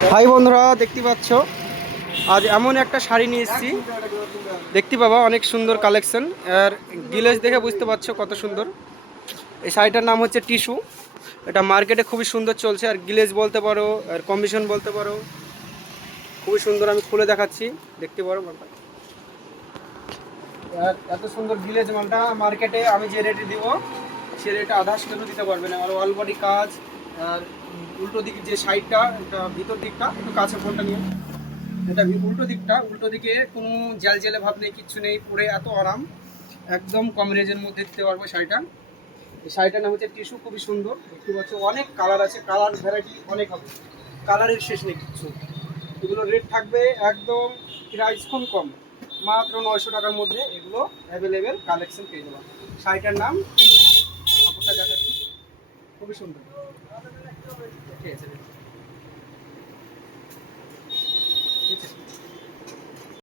High বন্ধুরা, দেখতে পাচ্ছ আজ এমন একটা শাড়ি নিয়ে এসেছি। দেখতে পাবা অনেক সুন্দর কালেকশন। আর গিলেজ দেখে বুঝতে পারছো কত সুন্দর। এই শাড়িটার নাম হচ্ছে টিস্যু। এটা মার্কেটে খুবই সুন্দর চলছে। আর গিলেজ বলতে পারো, আর কম্বিশন বলতে পারো, খুবই সুন্দর। আমি খুলে দেখাচ্ছি, দেখতে পারো মালটা। আর এত সুন্দর গিলেজ মালটা মার্কেটে আমি যে রেটে দিব সে রেটে আধা কেউ দিতে পারবে না। আর অল বডি কাজ। আর উল্টো দিক যে সাইডটা, এটা ভিতর দিকটা একটু কাছে ফোনটা নিয়ে, এটা উল্টো দিকে কোনো জেল জেলে ভাব নেই, কিচ্ছু নেই, পরে এত আরাম। একদম কম রেঞ্জের মধ্যে দিতে পারবো শাড়িটা। এই শাড়িটার নাম হচ্ছে টিস্যু, খুবই সুন্দর। দেখতে পাচ্ছ অনেক কালার আছে, কালার ভ্যারাইটি অনেক হবে, কালারের শেষ নেই কিচ্ছু। এগুলো রেট থাকবে একদম প্রাইস কম কম, মাত্র 900 টাকার মধ্যে এগুলো অ্যাভেলেবেল কালেকশন পেয়ে যাবেন। শাড়িটার নাম টিস্যু, কাপড়টা দেখাচ্ছি, খুবই সুন্দর। ঠিক আছে।